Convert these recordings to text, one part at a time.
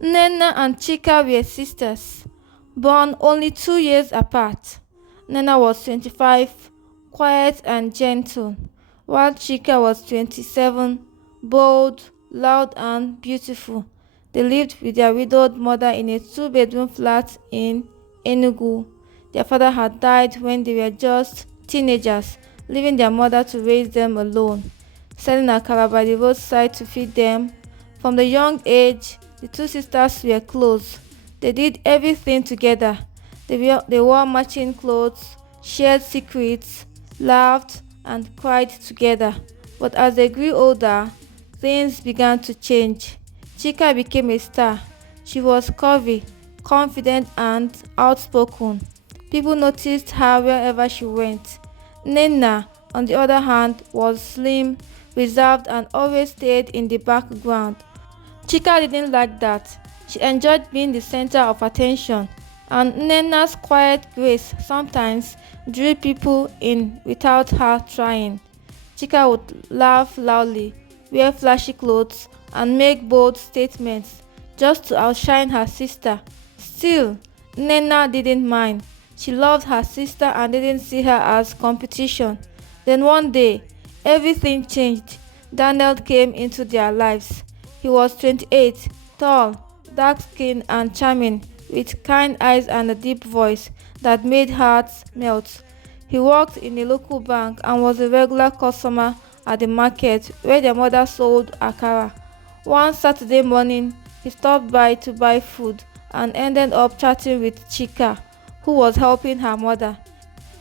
Nena and Chika were sisters, born only 2 years apart. Nena was 25, quiet and gentle, while Chika was 27, bold, loud, and beautiful. They lived with their widowed mother in a two-bedroom flat in Enugu. Their father had died when they were just teenagers, leaving their mother to raise them alone, selling akara by the roadside to feed them. From the young age, the two sisters were close. They did everything together. They wore matching clothes, shared secrets, laughed, and cried together. But as they grew older, things began to change. Chika became a star. She was curvy, confident, and outspoken. People noticed her wherever she went. Nena, on the other hand, was slim, reserved, and always stayed in the background. Chika didn't like that. She enjoyed being the center of attention, and Nena's quiet grace sometimes drew people in without her trying. Chika would laugh loudly, wear flashy clothes, and make bold statements just to outshine her sister. Still, Nena didn't mind. She loved her sister and didn't see her as competition. Then one day, everything changed. Daniel came into their lives. He was 28, tall, dark-skinned and charming, with kind eyes and a deep voice that made hearts melt. He worked in a local bank and was a regular customer at the market where their mother sold akara. One Saturday morning, he stopped by to buy food and ended up chatting with Chika, who was helping her mother.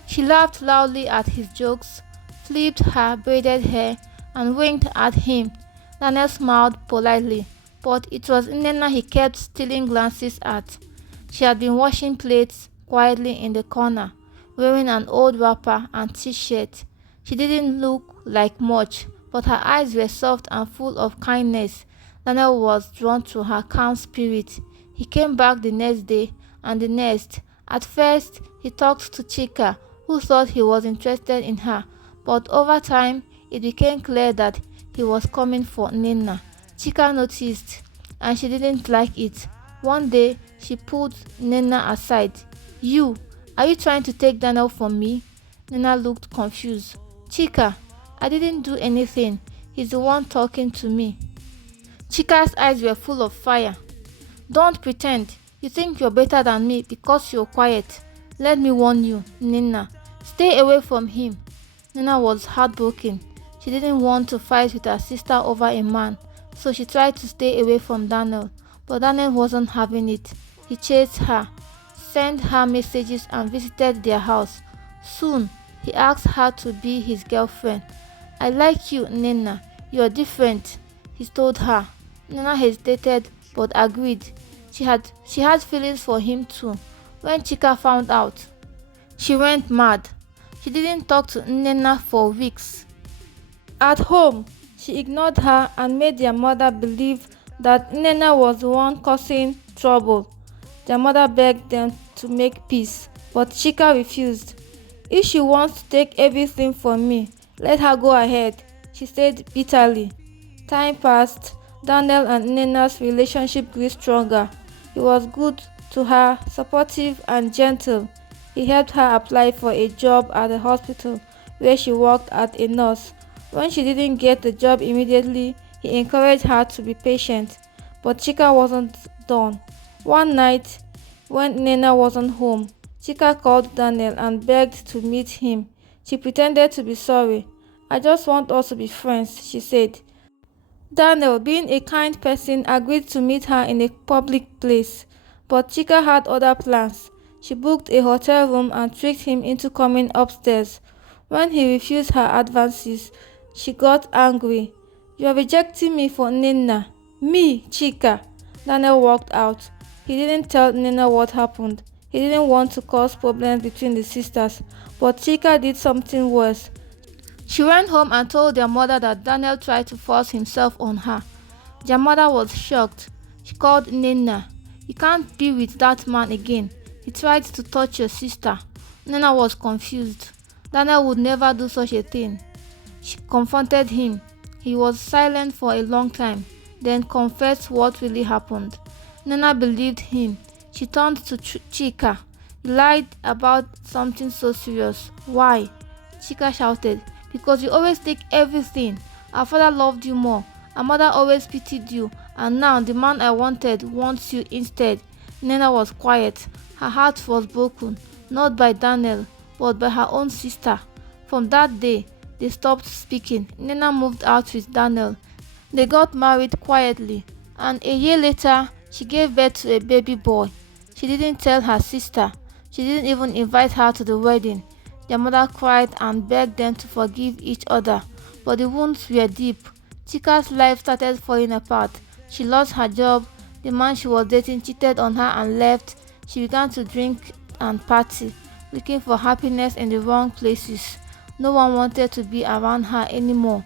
She laughed loudly at his jokes, flipped her braided hair, and winked at him. Daniel smiled politely, but it was Nena he kept stealing glances at. She had been washing plates quietly in the corner, wearing an old wrapper and t-shirt. She didn't look like much, but her eyes were soft and full of kindness. Daniel was drawn to her calm spirit. He came back the next day and the next. At first, he talked to Chika, who thought he was interested in her, but over time, it became clear that he was coming for Nena. Chika noticed, and she didn't like it. One day, she pulled Nena aside. Are you trying to take Daniel from me?" Nena looked confused. "Chika, I didn't do anything. He's the one talking to me." Chika's eyes were full of fire. "Don't pretend. You think you're better than me because you're quiet. Let me warn you, Nena. Stay away from him." Nena was heartbroken. She didn't want to fight with her sister over a man, so she tried to stay away from Daniel. But Daniel wasn't having it. He chased her, sent her messages, and visited their house. Soon, he asked her to be his girlfriend. "I like you, Nena. You're different," he told her. Nena hesitated but agreed. She had feelings for him too. When Chika found out, she went mad. She didn't talk to Nena for weeks. At home, she ignored her and made their mother believe that Nena was the one causing trouble. Their mother begged them to make peace, but Chika refused. "If she wants to take everything from me, let her go ahead," she said bitterly. Time passed. Daniel and Nena's relationship grew stronger. He was good to her, supportive and gentle. He helped her apply for a job at the hospital where she worked as a nurse. When she didn't get the job immediately, he encouraged her to be patient. But Chika wasn't done. One night, when Nena wasn't home, Chika called Daniel and begged to meet him. She pretended to be sorry. "I just want us to be friends," she said. Daniel, being a kind person, agreed to meet her in a public place. But Chika had other plans. She booked a hotel room and tricked him into coming upstairs. When he refused her advances, she got angry. "You're rejecting me for Nena." "Me, Chika." Daniel walked out. He didn't tell Nena what happened. He didn't want to cause problems between the sisters. But Chika did something worse. She went home and told their mother that Daniel tried to force himself on her. Their mother was shocked. She called Nena. "You can't be with that man again. He tried to touch your sister." Nena was confused. Daniel would never do such a thing. She confronted him. He was silent for a long time, then confessed what really happened. Nana believed him. She turned to Chika. "You lied about something so serious. Why?" Chika shouted. "Because you always take everything. Our father loved you more. Our mother always pitied you. And now the man I wanted wants you instead." Nana was quiet. Her heart was broken, not by Daniel, but by her own sister. From that day, they stopped speaking. Nana moved out with Daniel. They got married quietly, and a year later, she gave birth to a baby boy. She didn't tell her sister. She didn't even invite her to the wedding. Their mother cried and begged them to forgive each other, but the wounds were deep. Chika's life started falling apart. She lost her job. The man she was dating cheated on her and left. She began to drink and party, looking for happiness in the wrong places. No one wanted to be around her anymore.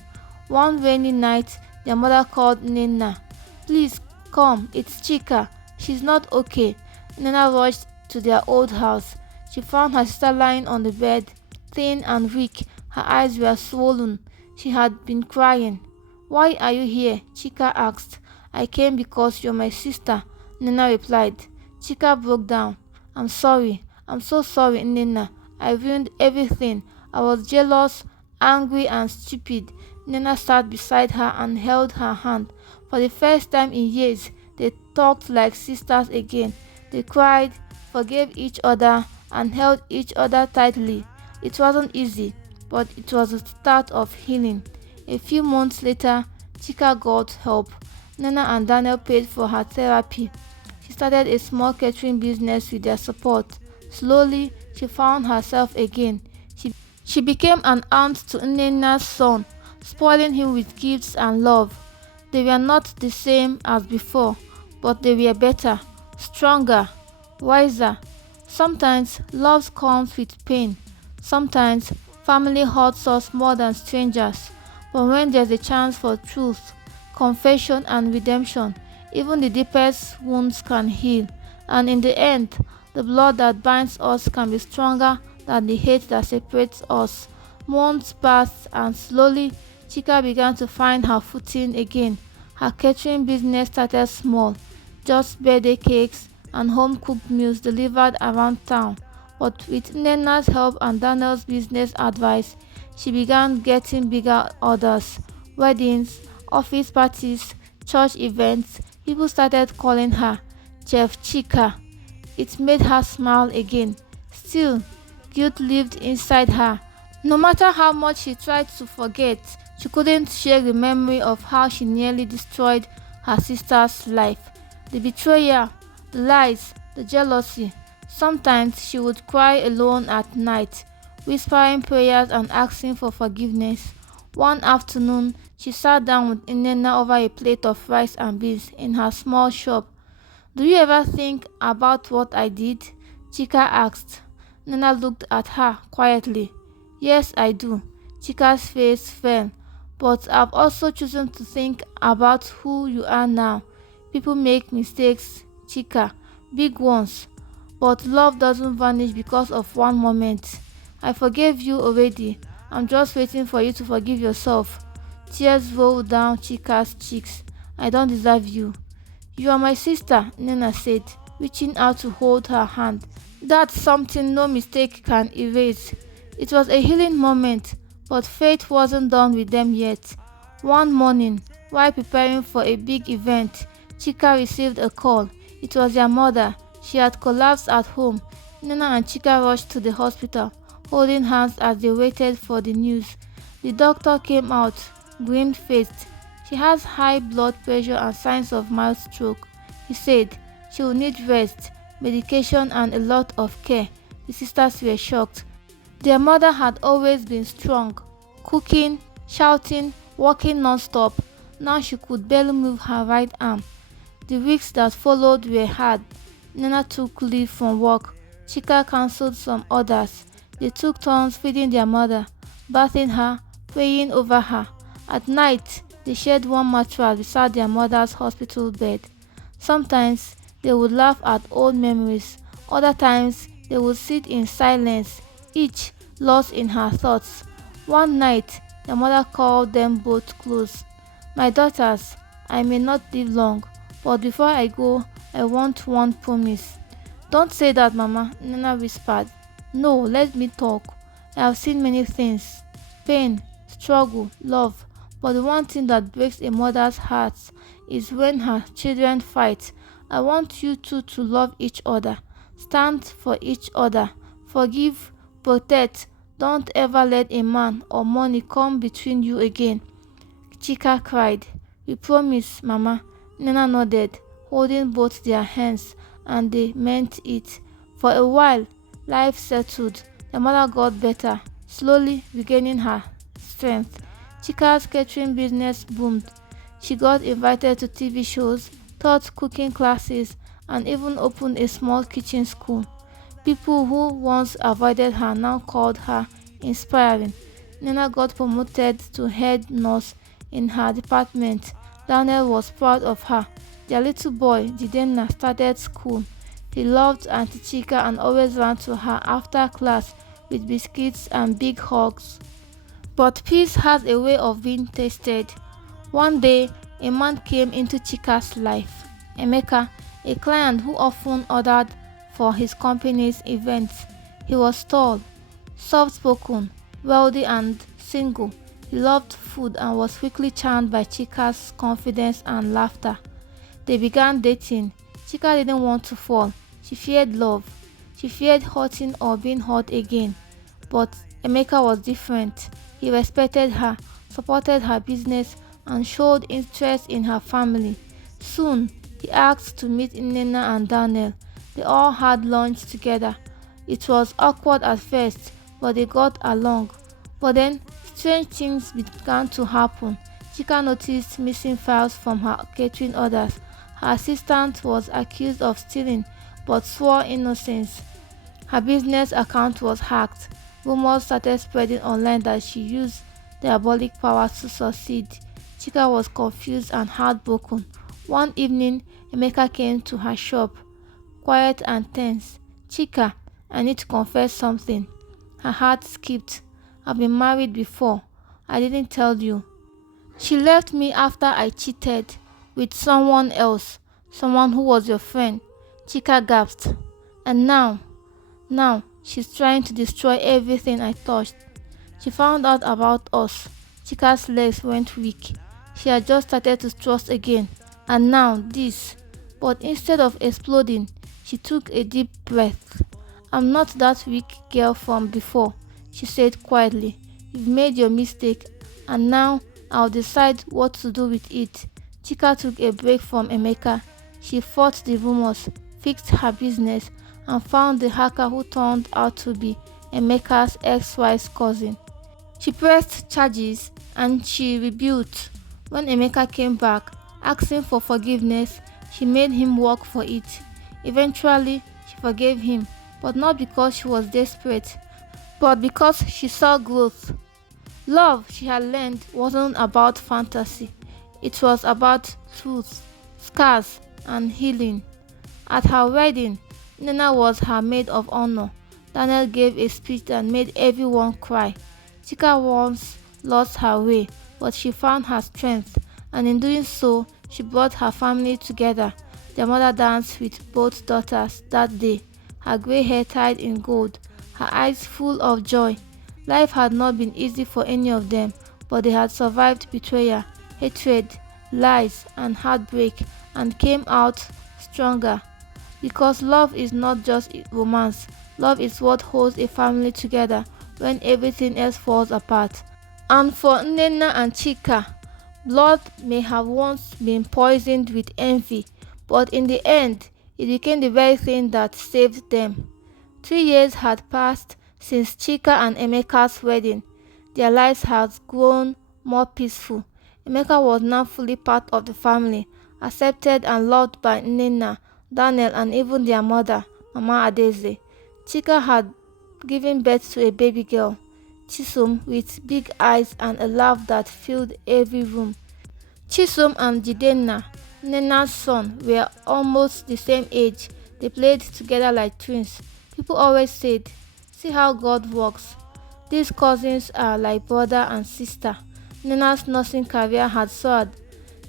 One rainy night, their mother called Nina. "Please come, it's Chika. She's not okay." Nina rushed to their old house. She found her sister lying on the bed, thin and weak. Her eyes were swollen. She had been crying. "Why are you here?" Chika asked. "I came because you're my sister," Nina replied. Chika broke down. "I'm sorry. I'm so sorry, Nina. I ruined everything. I was jealous, angry, and stupid." Nina sat beside her and held her hand. For the first time in years, they talked like sisters again. They cried, forgave each other, and held each other tightly. It wasn't easy, but it was the start of healing. A few months later, Chika got help. Nana and Daniel paid for her therapy. She started a small catering business with their support. Slowly, she found herself again. She became an aunt to Nana's son, spoiling him with gifts and love. They were not the same as before, but they were better, stronger, wiser. Sometimes love comes with pain. Sometimes family hurts us more than strangers. But when there's a chance for truth, confession, and redemption, even the deepest wounds can heal. And in the end, the blood that binds us can be stronger than the hate that separates us. Months passed, and slowly, Chika began to find her footing again. Her catering business started small, just birthday cakes and home-cooked meals delivered around town. But with Nena's help and Daniel's business advice, she began getting bigger orders. Weddings, office parties, church events. People started calling her Chef Chika. It made her smile again. Still, guilt lived inside her. No matter how much she tried to forget, she couldn't shake the memory of how she nearly destroyed her sister's life. The betrayal, the lies, the jealousy. Sometimes she would cry alone at night, whispering prayers and asking for forgiveness. One afternoon, she sat down with Inena over a plate of rice and beans in her small shop. "Do you ever think about what I did?" Chika asked. Nana looked at her quietly. "Yes, I do." Chika's face fell. "But I've also chosen to think about who you are now. People make mistakes, Chika, big ones. But love doesn't vanish because of one moment. I forgave you already. I'm just waiting for you to forgive yourself." Tears rolled down Chika's cheeks. "I don't deserve you." "You are my sister," Nana said, reaching out to hold her hand. "That's something no mistake can erase." It was a healing moment, but fate wasn't done with them yet. One morning, while preparing for a big event, Chika received a call. It was their mother. She had collapsed at home. Nana and Chika rushed to the hospital, holding hands as they waited for the news. The doctor came out, green-faced. "She has high blood pressure and signs of mild stroke," he said. "She will need rest, medication, and a lot of care." The sisters were shocked. Their mother had always been strong, cooking, shouting, working non-stop. Now she could barely move her right arm. The weeks that followed were hard. Nana took leave from work. Chika cancelled some others. They took turns feeding their mother, bathing her, praying over her. At night, they shared one mattress beside their mother's hospital bed. Sometimes they would laugh at old memories. Other times they would sit in silence, each lost in her thoughts. One night, their mother called them both close. "My daughters, I may not live long, but before I go, I want one promise. Don't say that, Mama, Nana whispered. No, let me talk. I have seen many things: pain, struggle, love. But the one thing that breaks a mother's heart is when her children fight. I want you two to love each other, stand for each other, forgive, protect. Don't ever let a man or money come between you again. Chika cried. We promise, Mama. Nana nodded, holding both their hands, and they meant it. For a while, life settled. The mother got better, slowly regaining her strength. Chika's catering business boomed. She got invited to TV shows, taught cooking classes, and even opened a small kitchen school. People who once avoided her now called her inspiring. Nana got promoted to head nurse in her department. Daniel was proud of her. Their little boy, Jidenna, started school. He loved Auntie Chika and always ran to her after class with biscuits and big hugs. But peace has a way of being tasted. One day, a man came into Chika's life. Emeka, a client who often ordered for his company's events. He was tall, soft-spoken, wealthy and single. He loved food and was quickly charmed by Chika's confidence and laughter. They began dating. Chika didn't want to fall. She feared love. She feared hurting or being hurt again. But Emeka was different. He respected her, supported her business, and showed interest in her family. Soon, he asked to meet Nena and Daniel. They all had lunch together. It was awkward at first, but they got along. But then, strange things began to happen. Chika noticed missing files from her catering orders. Her assistant was accused of stealing, but swore innocence. Her business account was hacked. Rumors started spreading online that she used diabolic powers to succeed. Chika was confused and heartbroken. One evening, Emeka came to her shop, quiet and tense. Chika, I need to confess something. Her heart skipped. I've been married before. I didn't tell you. She left me after I cheated with someone else, someone who was your friend. Chika gasped. And now, she's trying to destroy everything I touched. She found out about us. Chika's legs went weak. She had just started to trust again. And now, this. But instead of exploding, she took a deep breath. I'm not that weak girl from before, she said quietly. You've made your mistake, and now I'll decide what to do with it. Chika took a break from Emeka. She fought the rumors, fixed her business, and found the hacker who turned out to be Emeka's ex-wife's cousin. She pressed charges and she rebuilt. When Emeka came back, asking for forgiveness, she made him work for it. Eventually, she forgave him, but not because she was desperate, but because she saw growth. Love, she had learned, wasn't about fantasy. It was about truth, scars, and healing. At her wedding, Nena was her maid of honor. Daniel gave a speech that made everyone cry. Chika once lost her way, but she found her strength, and in doing so, she brought her family together. Their mother danced with both daughters that day, her grey hair tied in gold, her eyes full of joy. Life had not been easy for any of them, but they had survived betrayal, hatred, lies, and heartbreak, and came out stronger. Because love is not just romance, love is what holds a family together when everything else falls apart. And for Nena and Chika, blood may have once been poisoned with envy, but in the end, it became the very thing that saved them. 3 years had passed since Chika and Emeka's wedding. Their lives had grown more peaceful. Emeka was now fully part of the family, accepted and loved by Nena, Daniel, and even their mother, Mama Adeze. Chika had given birth to a baby girl, Chisom, with big eyes and a laugh that filled every room. Chisom and Jidenna, Nena's son, were almost the same age. They played together like twins. People always said, see how God works. These cousins are like brother and sister. Nena's nursing career had soared.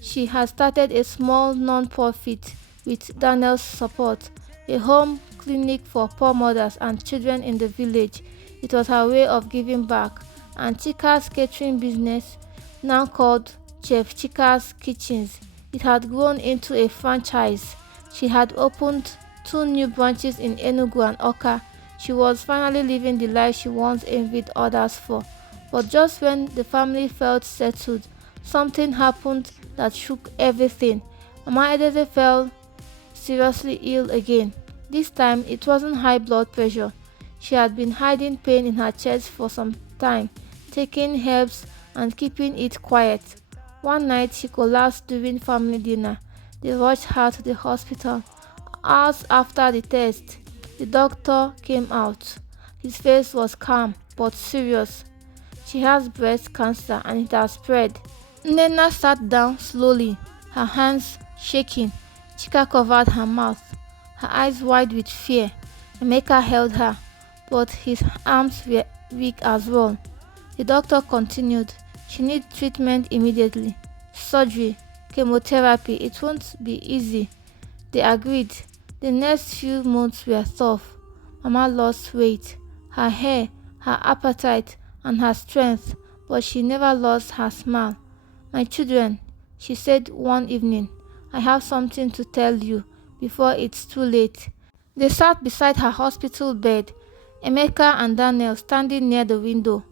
She had started a small non-profit with Daniel's support, a home clinic for poor mothers and children in the village. It was her way of giving back. And Chika's catering business, now called Chef Chika's Kitchens, it had grown into a franchise. She had opened two new branches in Enugu and Oka. She was finally living the life she once envied others for. But just when the family felt settled, something happened that shook everything. Mama Edeze fell seriously ill again. This time it wasn't high blood pressure. She had been hiding pain in her chest for some time, taking herbs and keeping it quiet. One night she collapsed during family dinner. They rushed her to the hospital. Hours after the test, the doctor came out. His face was calm but serious. She has breast cancer and it has spread. Nena sat down slowly, her hands shaking. Chika covered her mouth, her eyes wide with fear. Emeka held her, but his arms were weak as well. The doctor continued. She needs treatment immediately. Surgery, chemotherapy, it won't be easy. They agreed. The next few months were tough. Mama lost weight, her hair, her appetite, and her strength, but she never lost her smile. My children, she said one evening, I have something to tell you before it's too late. They sat beside her hospital bed, Emeka and Daniel standing near the window.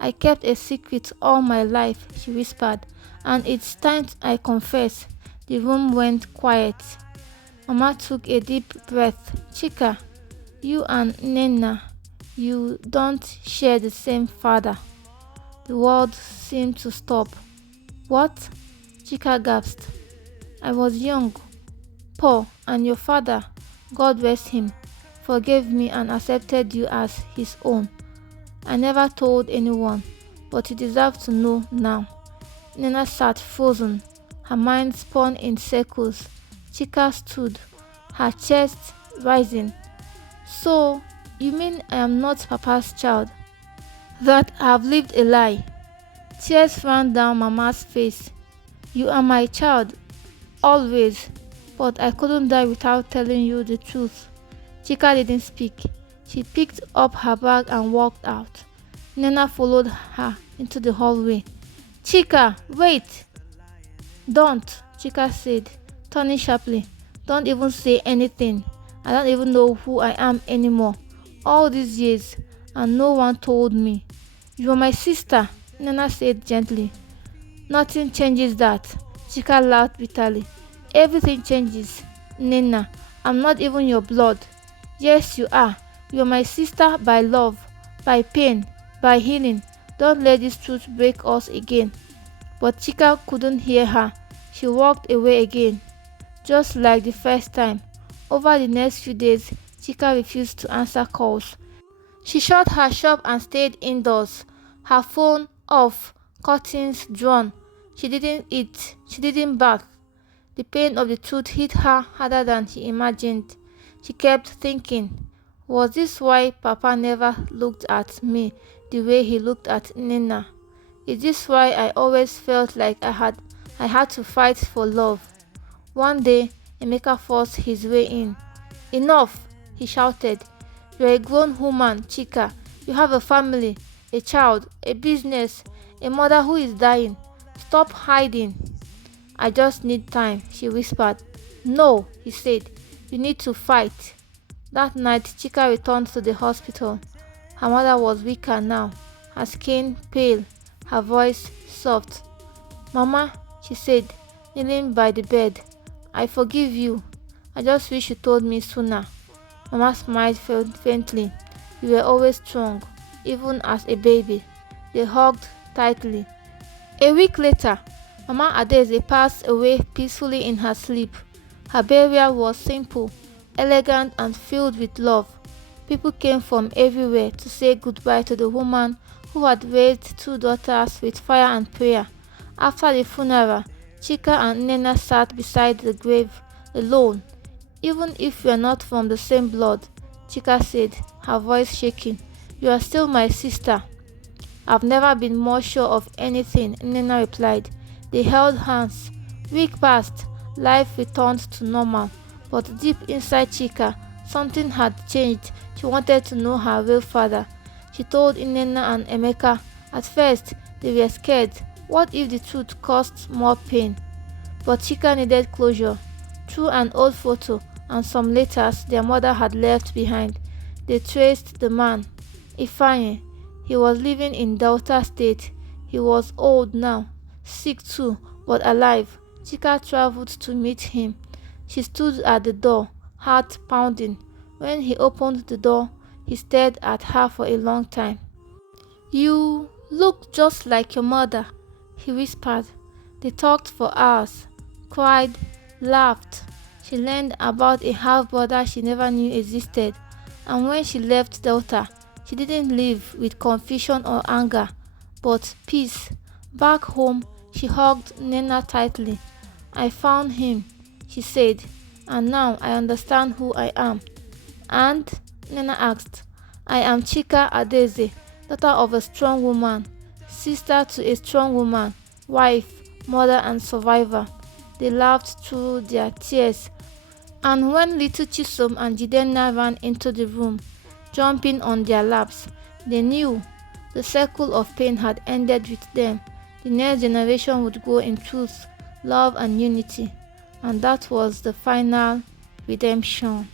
I kept a secret all my life, she whispered, and it's time I confess. The room went quiet. Mama took a deep breath. Chika, you and Nena, you don't share the same father. The world seemed to stop. What? Chika gasped. I was young, poor, and your father, God rest him, forgave me and accepted you as his own. I never told anyone, but you deserve to know now. Nena sat frozen, her mind spun in circles. Chika stood, her chest rising. So, you mean I am not Papa's child? That I have lived a lie? Tears ran down Mama's face. You are my child, always, but I couldn't die without telling you the truth. Chika didn't speak. She picked up her bag and walked out. Nena followed her into the hallway. Chika, wait! Don't, Chika said, turning sharply. Don't even say anything. I don't even know who I am anymore. All these years, and no one told me. You are my sister, Nena said gently. Nothing changes that. Chika laughed bitterly. Everything changes. Nena, I'm not even your blood. Yes, you are. You are my sister by love, by pain, by healing. Don't let this truth break us again. But Chika couldn't hear her. She walked away again, just like the first time. Over the next few days, Chika refused to answer calls. She shut her shop and stayed indoors, her phone off, curtains drawn. She didn't eat, she didn't bath. The pain of the truth hit her harder than she imagined. She kept thinking, was this why Papa never looked at me the way he looked at Nina? Is this why I always felt like I had to fight for love? One day, Emeka forced his way in. Enough, he shouted. You're a grown woman, Chika. You have a family, a child, a business, a mother who is dying. Stop hiding. I just need time, she whispered. No, he said. You need to fight. That night, Chika returned to the hospital. Her mother was weaker now, her skin pale, her voice soft. Mama, she said, kneeling by the bed, I forgive you. I just wish you told me sooner. Mama smiled faintly. You were always strong, even as a baby. They hugged tightly. A week later, Mama Adeze passed away peacefully in her sleep. Her burial was simple, elegant, and filled with love. People came from everywhere to say goodbye to the woman who had raised two daughters with fire and prayer. After the funeral, Chika and Nena sat beside the grave, alone. Even if we are not from the same blood, Chika said, her voice shaking, you are still my sister. I've never been more sure of anything, Nena replied. They held hands. Week passed. Life returned to normal. But deep inside Chika, something had changed. She wanted to know her real father. She told Inenna and Emeka. At first, they were scared. What if the truth caused more pain? But Chika needed closure. Through an old photo and some letters their mother had left behind, they traced the man. Ifeanyi. He was living in Delta State. He was old now, sick too, but alive. Chika traveled to meet him. She stood at the door, heart pounding. When he opened the door, he stared at her for a long time. "You look just like your mother," he whispered. They talked for hours, cried, laughed. She learned about a half-brother she never knew existed. And when she left Delta, she didn't leave with confusion or anger, but peace. Back home, she hugged Nena tightly. "I found him," she said, "and now I understand who I am." "And?" Nena asked. "I am Chika Adeze, daughter of a strong woman, sister to a strong woman, wife, mother and survivor." They laughed through their tears. And when little Chisom and Jidenna ran into the room, jumping on their laps, they knew the circle of pain had ended with them. The next generation would grow in truth, love and unity. And that was the final redemption.